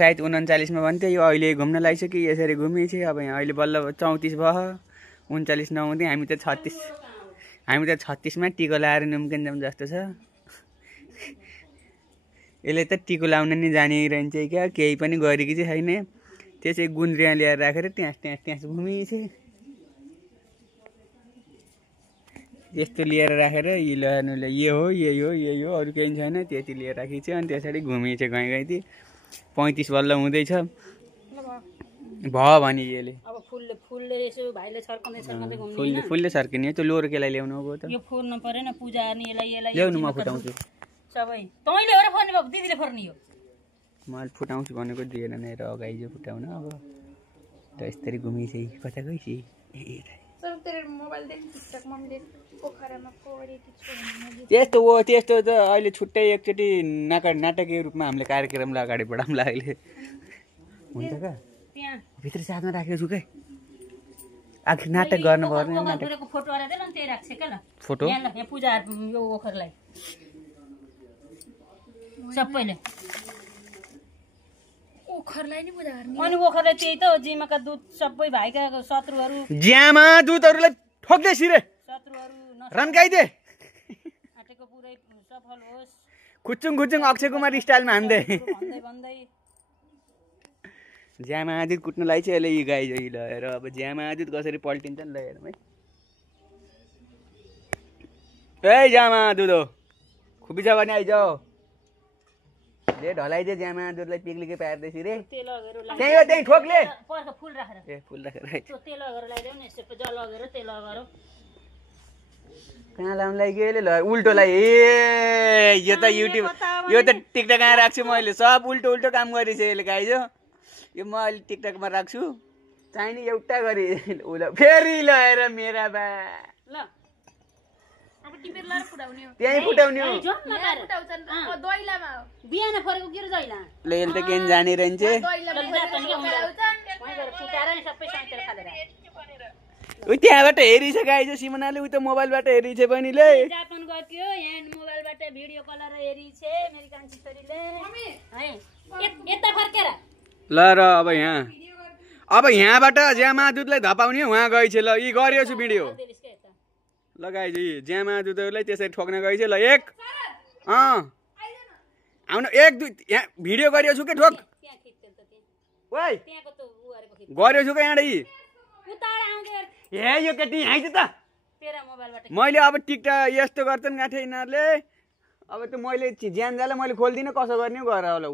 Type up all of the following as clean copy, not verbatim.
सायद 39 मा भन्थ्यो यो अहिले घुम्न लागिसक्यो यसरी घुमेछ अब यहाँ अहिले बल्ल 34 भयो 39 नहुँदै हामी त 36 मा टिको लाएर निम्किन जाम जस्तो छ यसले त टिको लाउन नि जाने रहन्छ क्या केही पनि गरेकी चाहिँ छैन त्यसै गुन्द्रिया ल्याएर राखेर त्यहाँ घुमेछ यस्तो लिएर राखेर यही हो अरु केही छैन त्यति लिएर राखेको छ अनि त्यसरी घुमेछ गएँ 35 बल्ल हुँदैछ भयो भने यसले अब फुलले यसो भाइले छर्काउँदै घुम्ने फुलले छर्किने त्यो लोरो केलाई ल्याउनु अब त यो फोर्न परेन पूजा अनि यसलाई ल्याउनु म फुटाउँछु सबै तैले हो र फोर्ने बाबु दिदीले फोर्ने हो मैले फुटाउँछु भनेको दिएन नै र अगाइ जो फुटाउन अब त यसरी घुमेछ कता गइछ सर तेरो मोबाइल देख टिकटक मम्मीले पोखरामा परेको छ त्यस्तो त अहिले छुट्टै एकचोटि नाटकीय रूपमा हामीले कार्यक्रमलाई अगाडि बढाउँला अहिले हुन्छ का त्यहाँ भित्र साथमा राखेको छु के आखिर नाटक गर्नु पर्ने नाटकको फोटो आएर देला नि त्यही राख्छ के ल फोटो यहाँ पूजा यो ओखरलाई सबैले ओखरलाई नि पूजा गर्ने अनि ओखरलाई त्यही त जिमाका दूत सबै भाइका शत्रुहरू ज्यामा दूतहरूलाई ठोक्दै सिरे शत्रुहरू रन्काइदे आटेको पुरै सफल होस् खुच्चुङ अक्षय कुमार स्टाइलमा हान्दै भन्दै ज्यामा दूत कुट्नुलाई चाहिँ अहिले यी गाई जोइ लगाएर अब ज्यामा दूत कसरी पल्टिन्छ नि ल हेरौँ है ए ज्यामा दूत हो खुबी छ भने आइजाऊ ले ढलाइदे ज्यामा दूतलाई पिक्लिकै पार्दैछ रे तेल लगेर त्यही ठोकले पर्ख फुल राखेर ए फुल राखेर त्यो तेल लगेर लगाइदेऊ नि यसो जल लगेर तेल लगेर कहाँ लाउनुलाई गेले ल उल्टोलाई ए यो त युट्युब यो त टिकटकमा राख्छु मैले सब उल्टो काम गरिछ यसले गाइजो यो म अहिले टिकटकमा राख्छु चाहिने एउटा गरी फेरि लगाएर मेरा बा ल अब टिपेर लाएर फुटाउने हो त्यही फुटाउने हो फुटाउँछन् दैलामा हो बिहान फरेको के जइला ल यसले त केन जाने रहन्छ फुटाएर सबै साइतेर खालेर उ त्यहाँबाट हेरिछ गाइजो सिमनाले उ त मोबाइलबाट हेरिछ बहिनीले जापान गयो यहाँ मोबाइलबाट भिडियो कलर हेरिछ मेरी कान्छी छोरीले है यता फर्केर ल र अब यहाँबाट ज्यामा दूतलाई धपाउने उहाँ गएछ ल यी गरियो छु भिडियो ल गाइज यी ज्यामा दूतलाई त्यसरी ठोक्न गएछ ल एक आउन एक दुई यहाँ भिडियो गरियो छु के ठोक ओइ गरियो छु के यहाँ ए यो केटी यहाँ त मैले अब टिकटक यस्तो गर्छन् गाँठे यिनीहरूले अब त मैले ज्यान जाला मैले खोल्दिनँ कसो गर्ने गर होला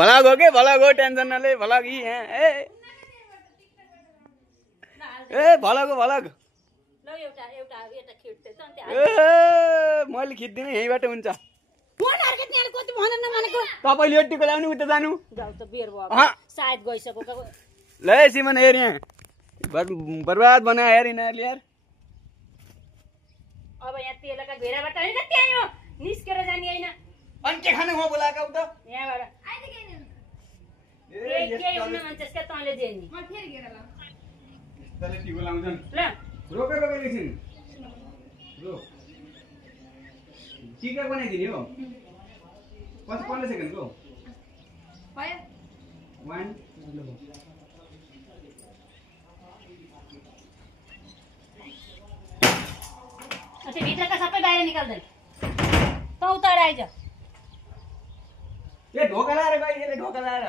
भलग हो के भलग हो टेन्सन नले भलग यी यहाँ ए भलग हो भलग मैले खिच्दिनँ यहीँबाट हुन्छ तपाईँले यो टिको ल्याउने उता जानु सायद गइसक्यो ल सिमन हेर यहाँ बर्बाद बनायो हेर यिनीहरूले यार अब यहाँ तेलका घेराबाट हैन त्यही हो निस्केर जानी हैन अनि के खाने हो बोलाका उता यहाँबाट के हुन मान्छेस के तँले दिएनी म फेरि घेरा लाउ तले टिको लाउँछन् ल रोके एकछिन रो टिका बनाइदिने हो 15 सेकेन्डको भयो 1 अच्छा भित्रका सबै बाहिर निकाल्दै त उता आइज ए ढोका लाएर गइ यसले ढोका लाएर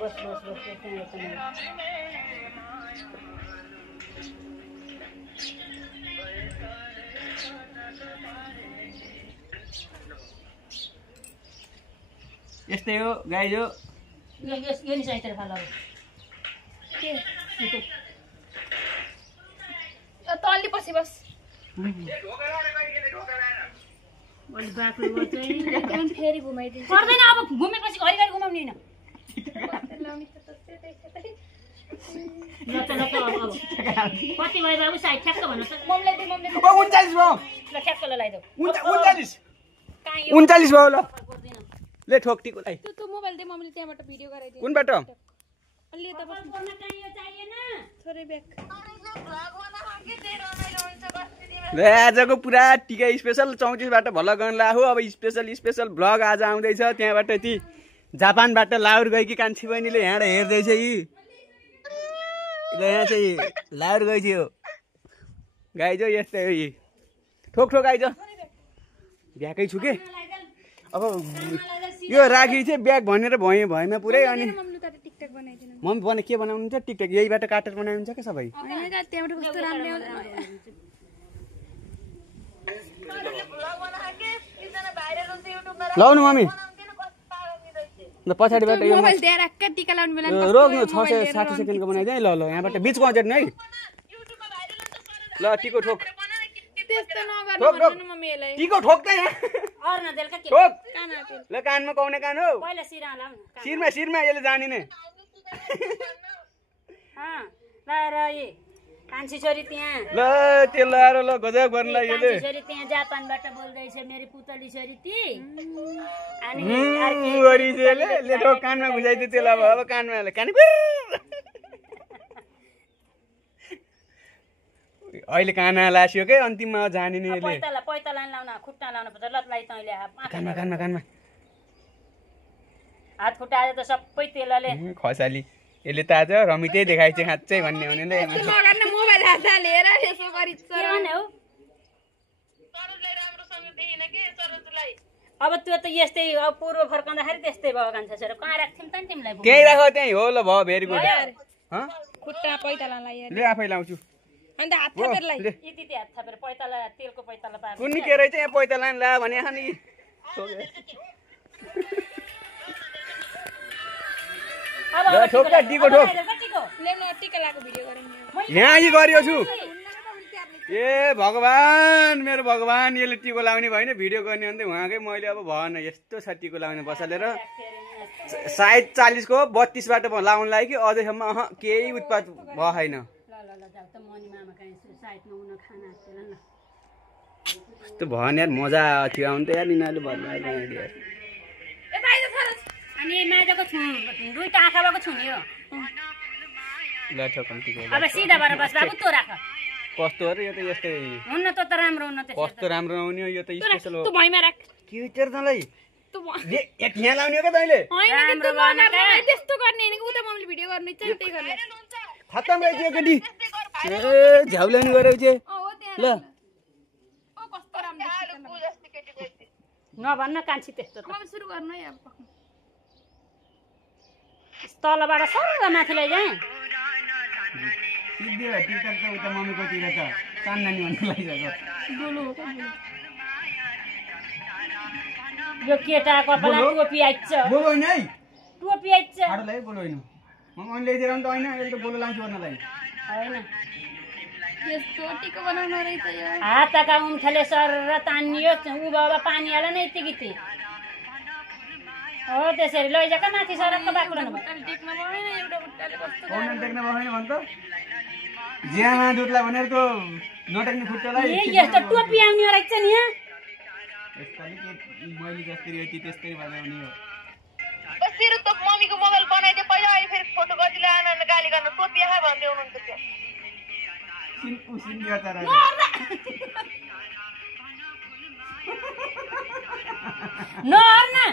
बस यस्तै हो गाइज हो यो नि साइतेर खाला तल्ली पछि बस अलि बाक्लो हो चाहिँ एकदम फेरि घुमाइदिन्छु पर्दैन अब घुमेपछि घरि घुमाउने हैन लाउने त त्यतै ल त अब कति भयो बाबु साइड ठ्याक्क भन्नु त मम्मीले दे 39 भयो ल ठ्याक्क लगाइदेऊ 39 भयो ल ले ठोक्टीकोलाई त्यो मोबाइल दे मम्मीले त्यहाँबाट भिडियो गराइदियो कुनबाट अलि यता बस्नु चाहिए चाहिएन थोरै ब्याक आजको पुरा टिका स्पेसल 34बाट भ्लग गर्न लाग्यो। अब स्पेसल भ्लग आज आउँदैछ। त्यहाँबाट ती जापानबाट लाहुर गएकी कान्छी बहिनीले यहाँ हेर्दैछ। यी यहाँ चाहिँ लाहुर गइथ्यो गाई जो यस्तै हो। यी ठोक आइज भ्याकै छु के। अब यो राखी चाहिँ ब्याग भनेर भएन पुरै। अनि मम्मी बना के बनाउनु छ टिकटक यहीबाट काटेर बनाउनु छ के सबै। लाउनु मम्मी ल पछाडिबाट यो रोक्नु 660 सेकेन्डको बनाइदिए। ल यहाँबाट बिचको अझै है। ल टिको ठोक टिको ठोक्दैन ठोक। ल कानमा कौने कान हो शिरमा यसले जानिने। कान्छी छोरी त्यहाँ ल तेल लगाएर ल गजब गर्नलाई यसले। छोरी त्यहाँ जापानबाट बोल्दैछ मेरो पुतली छोरी ती। अनि ले ठोक कानमा घुसाइदियो तेल। अब कानमा कान अहिले काना लास्यो के अन्तिममा जानिने यसले। पैताला लाउन खुट्टा लाउन पर्छ। लतलाई तैँले कानमा हात खुट्टा आज त सबै तेलले खसाली यसले त आज रमितै देखाइछ खाँच्चै भन्ने हुने ल। अब त्यो त यस्तै पूर्व फर्काउँदाखेरि त्यस्तै भयो कान्छा छोरा। कहाँ राख्थ्यौँ त तिमीलाई त्यही राख त्यही हो। ल भयो भेरी गुड। खुट्टा पैतालालाई ले आफै लाउँछु अन्त हात थापेरलाई यति हात थापेर पैताला तेलको पैताला पाए कुन्नी के रहेछ यहाँ पैताला ला भने खानी। ल ठोक टिको ठोक यहाँ यी गरियो छु। ए भगवान मेरो भगवान यसले टिको लाउने भएन भिडियो गर्ने अन्त उहाँकै मैले अब भएन यस्तो छ टिको लाउने बसालेर। सायद 40 को 32बाट लाउनु लाग्यो कि अझैसम्म केही उत्पाद भयो छैन। कस्तो भयो नि यार मजा थियो आउनु त यार यिनीहरूले भन्नु। अनि माइजको दुईटा आँखा भएको छु नि यो। ल ठोकम टिको अब सिधा भएर बस बाबु तँ राख। कस्तो हो र यो त यस्तै हुन्न त राम्रो हुन्न त्यसो। कस्तो राम्रो नहुने हो यो त स्पेशल हो। तँ भइमा राख के तेर तँलाई एक यहाँ लाउने हो क्या तैँले। त्यस्तो गर्ने हैन उता मम्मीले भिडियो गर्नु इच्छा त्यही गर्ने। खत्तम रहेछ केटी। ए झ्याउलाउने गरेको चाहिँ ल कस्तो राम्रो नभन्न कान्छी त्यस्तो त। मम्मी सुरु गर्नु है अब। तलबाट सर्र माथि लैजाए सिद्धि हो टिकटक त उता मम्मीकोतिर त चान्दानी भन्नु लागिसक्यो। यो केटा कपालमा टोपी आइछ। बोलो हैन है टोपी आइछ। हाडलाई बोलो हैन म अनि ल्याइदिएर नि त हैन अहिले त बोलो लाउँछु भन्नलाई हैन। यस्तो टिको बनाउनु रहेछ यो। हातका उम्थले सरर तानियो उ बाबा पानी हाल न यतिकै हो त्यसरी लैजाका माथि सरक्क बाक्लन भयो। टेक्न भएन एउटा खुट्टाले कस्तो कौन टेक्न भएन भन्छ ज्यामा दुधलाई भनेर त नटेक्ने खुट्टालाई। ए यस्तो टोपी आउने रहेछ नि यहाँ। यसपालि के मैले जस्तै यति त्यस्तै बजाउने हो। तेरो त मम्मीको मोबाइल बनाइदिए पहिला अहिले फेरि फोटो गरिदिला आनन्द गाली गर्न टोपी आहा भन्दै हुनुहुन्छ त्यो। उसिन दियो तर नर्ना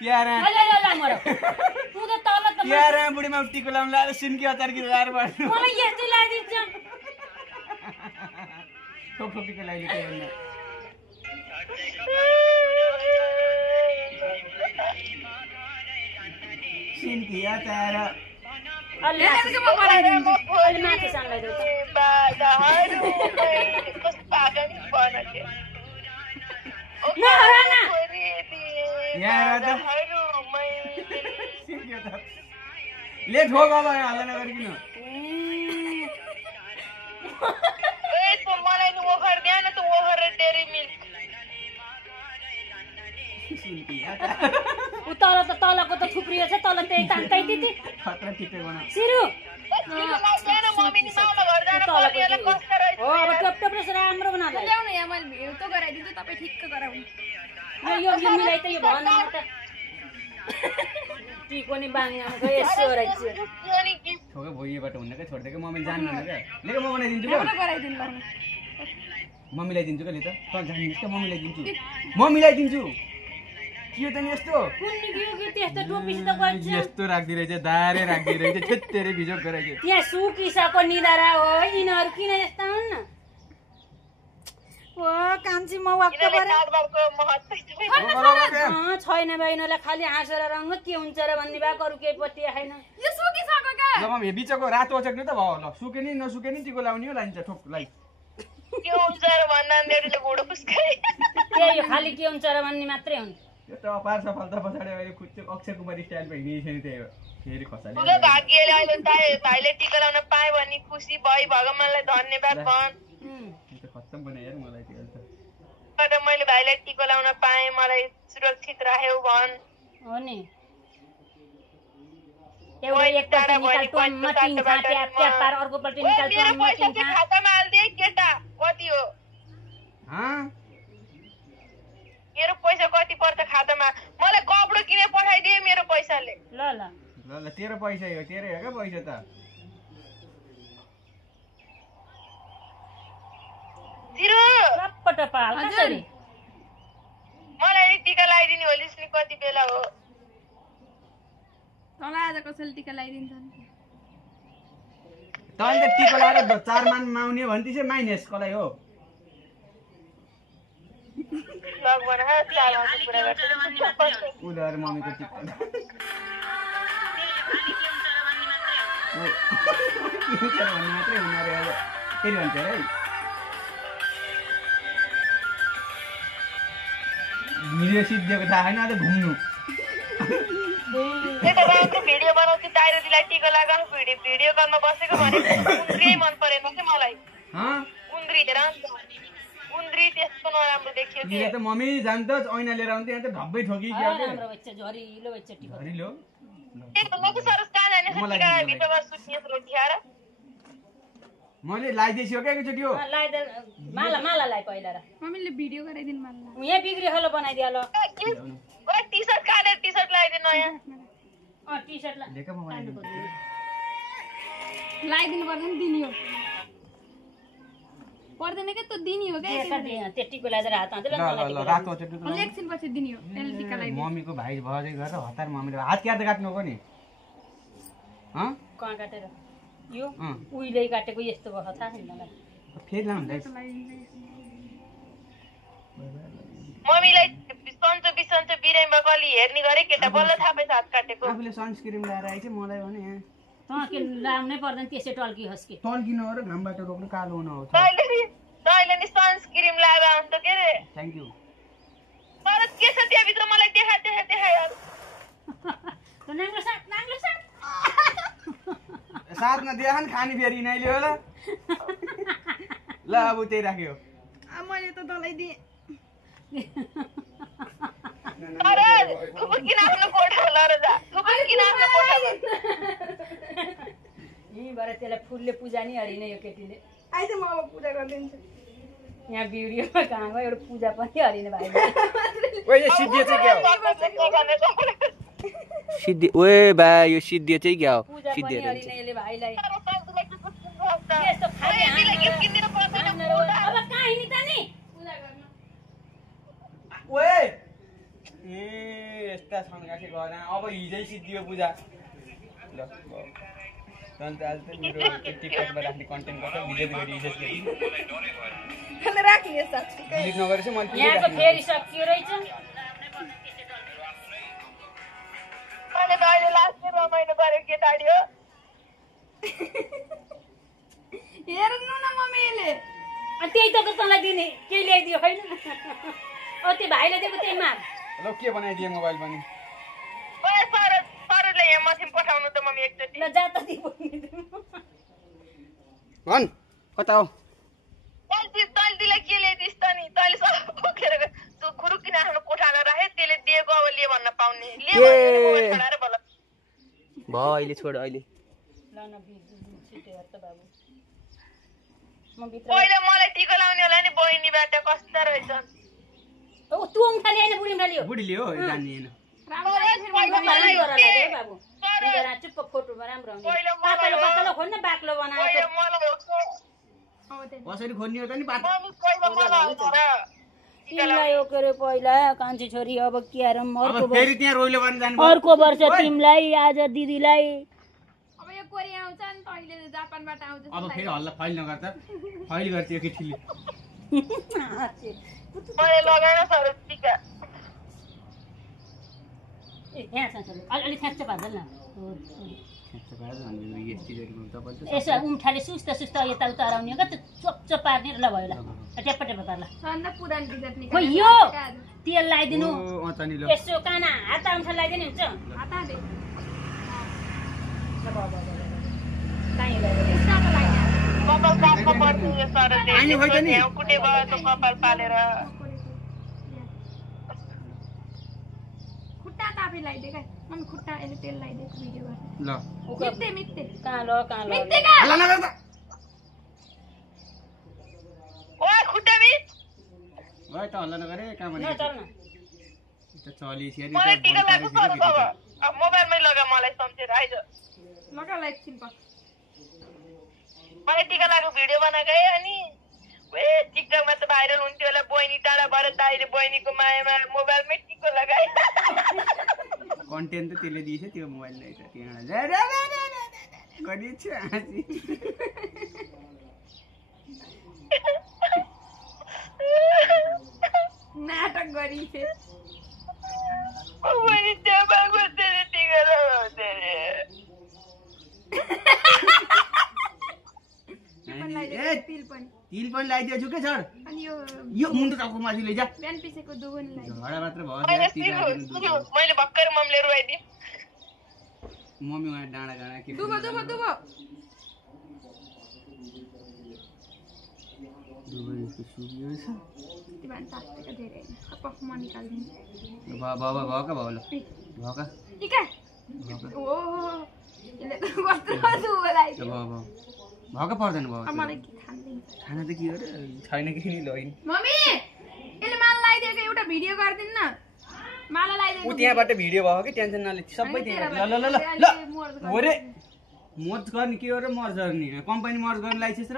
प्यारा ल मरो तू त तल त प्यारा बुढीमा टिको लाउन लाएर सिन्की अचार कि लाएर बाड्नु मलाई यस्तै लागिदिन्छ। ठोक टिको लाइले के भन्नु सिन्की अचार अलि माथि सानलाई दे बाजाहरू कस्तो पागल बनाके नहराना यहाँ ले ठोक अब हाल्ला नगरिकिन। ए तो मलाई नि ओखर ध्यान त ओखर डेरी मिल्क उ तलको त थुप्रियो छ तल त्यही तान्दै दिदी खतरा टिके बना सिरु जान मम्मी नि माउला घर जान पर्नेला कष्ट रहेछ। हो अब टप टप राम्रो बनालाई ल्याउनु यहाँ मैले भिडियो त गराइदिन्छु तपाई ठिक्क गराउनु। यो मिलाइ त यो भन्नु त टिको नि बाङ्गामा गए यसो रहेछ। अनि ठोके भइएबाट हुन्न के छोड्दै के मम्मी जान्दैन के लेको म बनाइदिन्छु राम्रो गराइदिनु ल। म मिलाइदिन्छु के त जान्नुहोस् त म मिलाइदिन्छु म मिलाइदिन्छु के त नि यस्तो कुन्नी के त्यस्तो टोपीसित गर्छ यस्तो राख्दिरहेछ दारे राख्दिरहेछ छेत्तेरे भिजोक गरेछ त्यहाँ सुकिसको निदारा हो यिनीहरू किन यस्ता हुन् न ओ कान्छी म वाक्क परे छैन बा यिनीहरूलाई खालि हाँसेर रङ्ग के हुन्छ र भन्ने भएको अरू केही पत्ती आएन यो सुकिसक्यो क्या ल मम्मी बिचको रातो ओचक्नु त भयो ल सुके नि नसुके नि टिको लाउने हो लाइन्छ ठोक लाइ के हुन्छ र भन्दा अन्धेरीले घुँडो फुस्काइ त्यही हो खालि के हुन्छ र भन्ने मात्रै हुन् यो त अपार सफल त पछाडि अहिले खुच्चो अक्षय कुमार स्टाइलमा हिँडिसक्यो नि त्यही हो फेरि खसाले ठुलो भाग्यले अहिले भाइले टिका लाउन पाएँ भने खुसी भई भगवानलाई धन्यवाद भन् त्यो खत्तम बनायो यार मलाई त्यो त मैले भाइलाई टिका लाउन पाएँ मलाई सुरक्षित राख्यौ भन् हो नि एउटा एकपल्टि निकाल मटिङ खा ट्याप पार अर्कोपल्टि निकाल मेरो पैसा मटिङ चाहिँ खा खातामा हाल्दे केटा कति हो मेरो पैसा कति पर्छ खातामा मलाई कपडा किने पठाइदिए मेरो पैसाले ल ल ल ल तेरो पैसा हो तेरो हो क्या पैसा त जिरो टप्पट पाल कसरी मलाई टिका लगाइदिने होलिस् नि कति बेला हो तँलाई आज कसैले टिका लगाइदिन्छ तैँले त टिको लाएर 4 मानमा आउने भन्थिसे माइनस कसलाई हो लगभग हा 4 मानको कुरा गर्छ उनीहरू मम्मीको टिका के हुन्छ भन्ने मात्रै उनीहरू अब फेरि भन्छ है भिडियो सिद्धिएको थाहा छैन अझ घुम्नु त्यता राम्रो भिडियो बनाउँछु दाइरोजीलाई टिका लगाउनु भिडियो कलमा बसेको भने कुन्द्री मन परेन कि मलाई कुन्द्री हेर कुन्द्री त्यस्तो नराम्रो देखियो कि त मम्मी जान त ऐना लिएर आउँथे यहाँ त धब्बै ठोकी के राम्रो बच्च झरिलो बच्च टिको झरिलो ए भन्नुको सरस कहाँ जाने टिका भित्रबाट सुत्ने रोटी खाएर मैले लाइदिएछु क्या एकचोटि हो लाइद माला लाइ पहिला र मम्मीले भिडियो गराइदिनु मलाई यहाँ बिग्रियो होला बनाइदियो ल ओए टी-शर्ट काटेर टी-शर्ट लगाइदिनु नयाँ टी-शर्ट लेका मोबाइल लगाइदिनु पर्दैन दिने हो पर्दैन क्या त दिने हो क्या त्यतिको लगाएर हात हाल्दै ल रातो चाहिँ एकछिन पछि दिने हो त्यसले टिका लगाइदिनु मम्मीको भाइ भजै गरेर हतार मम्मीले हात क्यार्दै काट्नु हो नि कहाँ काटेर यो उहिले काटेको यस्तो भयो थाहा छैन मलाई फेरि लाउनु मम्मीलाई सन्चो बिसन्चो बिरामीमा कलि हेर्ने गरे केटा बल्ल थाहा पाएछ हात काटेको आफूले सनस्क्रिन लगाएर आएछ मलाई भने यहाँ तँ के लाउनै पर्दैन त्यसै टल्की हस्के टल्किनु हो र घामबाट रोक्नु कालो हुन हो तैँले नि सनस्क्रिन लगाएर आउँछ के रे थ्याङ्क यू तर के छ त्यहाँभित्र मलाई देखाइ नाङ्लो साथ साथमा देखान खाने फेरि यिनीहरूले होला ल अब त्यही राख्यो मैले त तँलाई दिएँ तर थुपुर किन आफ्नो कोठा लर जा थुपुर किन आफ्नो कोठा यहीँबाट त्यसलाई फुलले पूजा नि हरिने यो केटीले आइज म अब पूजा गरिदिन्छु यहाँ भिडियोमा कहाँ गयो एउटा पूजा पनि हरिने भाइ सिद्धि चाहिँ क्या हो सिद्धि ओए बा यो सिद्धि चाहिँ क्या हो पूजा पनि हरिने यसले भाइलाई अब कहाँ हिँड्ने त नि पूजा गर्न ओए ए यस्ता छन्कासे गरेन अब हिजै सिद्धियो पूजा ल अन्त आज त मेरो टिकटकमा राख्ने कन्टेन्ट गर्छ डिलिट गरी राख्ने साथ डिलिट नगरेछ मैले यहाँको फेरि सकियो रहेछ मैले त अहिले लास्ट रमाइलो गरेको केटाडी हो हेर्नु न मम्मीले त्यही त तँलाई दिने केही ल्याइदियो होइन त्यो भाइलाई दिएको त्यही माग ल के बनाइदिए मोबाइल पनि ओए सरले यहाँ मसिन पठाउनु त मम्मी एकचोटि ल जा त भन् कता हो तैँले के ल्याइदिस् त नि तैँले सब बोकेर खुरुक किन आफ्नो कोठामा राखे त्यसले दिएको अब लिए भन्न पाउने लिए छोडाएर बोल भयो अहिले छोड अहिले पहिला मलाई टिका लाउने होला नि बहिनीबाट कस्ता रहेछन् तँ उम्ठाली होइन बुढी उम्ठाली हो बुढीले हो जान्ने चुप्प फोटोमा राम्रो पातलो खोज्न बाक्लो बनाएको कसरी खोल्ने हो त नि पात मम्मी पहिला मलाई आउँछ र तिमीलाई यो के अरे पहिला कान्छी छोरी अब के हेरौँ अब फेरि त्यहाँ रोइलो गर्न जानु अर्को वर्ष तिमीलाई आज दिदीलाई अब यो कोरिया आउँछ नि अहिले जापानबाट आउँछ अब फेरि हल्ला फाइल नगर त फाइल गर्छ यो केटीले मैले लगाएन सर टिका यहाँ छ अलि थ्याच्च पार्दैन यसो उम्ठाले सुस्त सुस्त यता उता हराउने क्या चोप चोप पार्ने ल भयो ल ट्याप्प ट्याप्प पार्ला खोइ यो तेल लगाइदिनु यसो काना हात आउँछ लगाइदिनु हुन्छ कपाल काट्नु पर्छ यो सरले कुटे भयो त कपाल पालेर खुट्टा तापी लगाइदे क्या मन खुट्टा यसले तेल लगाइदिएको भिडियो गर्छ ल मित्ते मित्ते कालो मित्ते का हल्ला नगर त ओए खुट्टा मिस ओए त हल्ला नगरे काम न चल न त चली छिया मलाई टिका लाग्नु सर अब मोबाइलमै लगा मलाई सम्झेर आइज लगा लाइक सिम्पल मलाई टिका लागेको भिडियो बनाएको है अनि टिकटकमा त भाइरल हुन्थ्यो होला बहिनी टाढा भएर दाइले बहिनीको मायामा मोबाइलमै टिको लगाए कन्टेन्ट त त्यसले दिएछ त्यो मोबाइललाई त त्यहाँ गरिन्छ नाटक गरिथे बहिनी त्यहाँ भएको त्यसले टिका लगाउँछ रे तिल पनि लगाइदिएछु के छड अनि यो मुन्टो टाउको माथि लैजा बिहान पिसेको दुगुन लगाइदियो झडा मात्र मैले भर्खर मम्मीले रुवाइदिए मम्मी उहाँ डाँडा गाँडा के दुबो दुबो दुबो दुबईको सुबियो छ तिमान तास्तेको धेरै कप म निकाल्दिनु बाबा भका भयो ल भका टिका ओ यसले त कस्तो दुबो लगाइदियो बाबा भका पर्दैन बाबा मलाई के खान्दिन खाना त के हो र छैन कि नि लैन मम्मी यसले माला लगाइदिएको एउटा भिडियो गर्दिन न माला लगाइदिएको उ त्यहाँबाट भिडियो भयो कि टेन्सन नले सबै त्यहाँ ल ल ल ल ओरे मर्ज गर्ने के हो र मर्ज गर्ने कम्पनी मर्ज गर्न लाइसेन्स र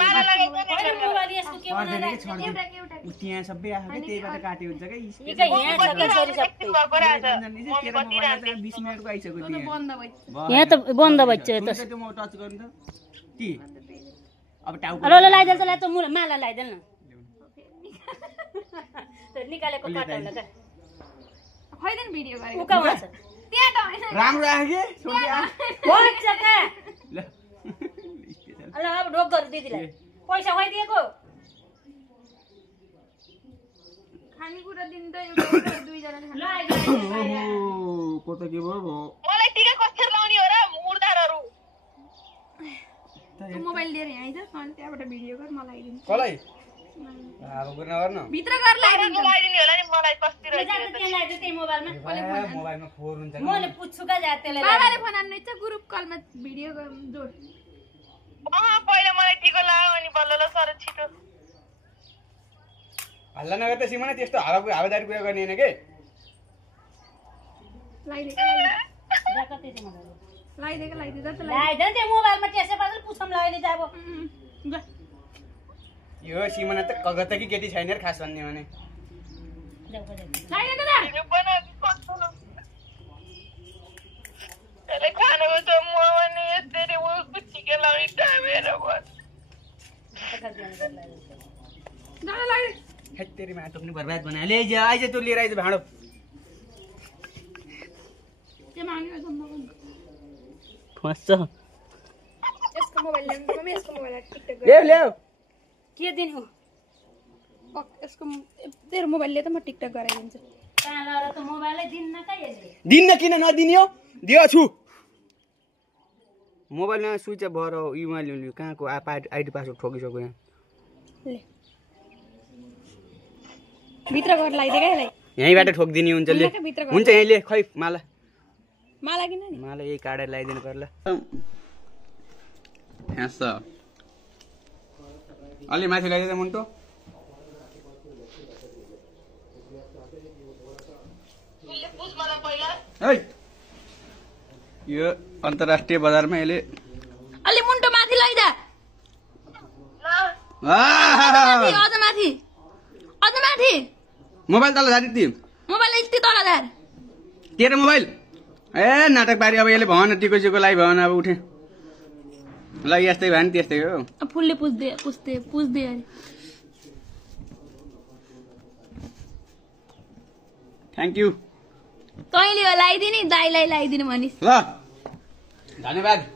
माला लगाइदिनु मोबाइल यसको के पर्दैन कि छोड्दिनु उ त्यहाँ सबै आएको कि त्यहीबाट काट्यो हुन्छ कि यहाँ भएको रहेछ 20 मिनेटको आइसक्यो त्यहाँ बन्द भइछ यहाँ त बन्द भइछ त त्यो म टच गर्नु त के अब टाउको ल ल लगाइदेल त ला त माला लगाइदेल न निकालेको काटा होला त खैदेन भिडियो गरेको उका हुन्छ त्यहाँ त हैन राम्रो आयो के सोध्या भन्छ का ल ल अब ढोक गर दिदीलाई पैसा खुवाइदिएको खानेकुरा दिन त एउटा दुई जनाले ल ओहो को त के भयो मलाई टिका कसरी लाउने हो र मुर्दारहरू मोबाइल लिएर यहाँ आइज अनि त्यहाँबाट भिडियो गर मलाई लगाइदिनु कसलाई अब गर्न गर्न भित्र गर लगाइदिनु लगाइदिने होला नि मलाई कस्ती ल जा त त्यहाँ लगाइदियो त्यही मोबाइलमा मोबाइलमा फोर हुन्छ मैले पुच्छु का जा त्यसलाई बाबाले फोन हान्नु छ ग्रुप कलमा भिडियो जोड पहिला मलाई टिको लगायो अनि बल्ल ल सर छिटो हल्ला नगर त सिमाना त्यस्तो हावादारी कुरा गर्ने हैन के लगाइदिएको जस्तो लगाइदेन त्यो मोबाइलमा त्यसै पार्छ पुछौँ लगाइले त अब यो सिमाना त कगतकी केटी छैन र खास भन्ने भने तिमीले बनाएको कस्तो त्यसले खानको त म भने यसरी उसको टिका लगाउने टाइमेर हेट तेरी माटो पनि बर्बाद बनायो ले आइज आइज तँ लिएर आइज भाँडो फस्छ यसको मोबाइल ल्याउनु यसको मोबाइल टिकटक ल्याउ ल्याउ के दिनु यसको तेरो मोबाइल ले त म टिकटक गराइदिन्छु कहाँ लगाएर त मोबाइलै दिन्न का यसले दिन्न किन नदिने हो दियो छु मोबाइलमा स्विच अफ भएर इमेल ल्याउनु कहाँको आइडी पासवर्ड ठोकिसक्यो यहाँ ले भित्र गएर लगाइदे का यसलाई यहीँबाट ठोकिदिने हुन्छ ले हुन्छ यहीँ ले खै माला माला किन नि माला यही काटेर लगाइदिनु पर्ला हाँस अलि माथि लगाइदिँदा मुन्टो यो अन्तर्राष्ट्रिय बजारमा यसले अलि मुन्टो अझ माथि मोबाइल तल झारी ती मोबाइल यति तल झार तेरो मोबाइल ए नाटक पारी अब यसले भन टिको चिको लाई भन अब उठे ल यस्तै भयो नि त्यस्तै हो फुलले पुज्दै अरे थ्याङ्क यू तैँले हो लगाइदिने दाइलाई लगाइदिनु भनिस् ल धन्यवाद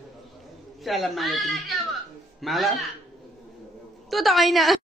चल माला तँ त होइन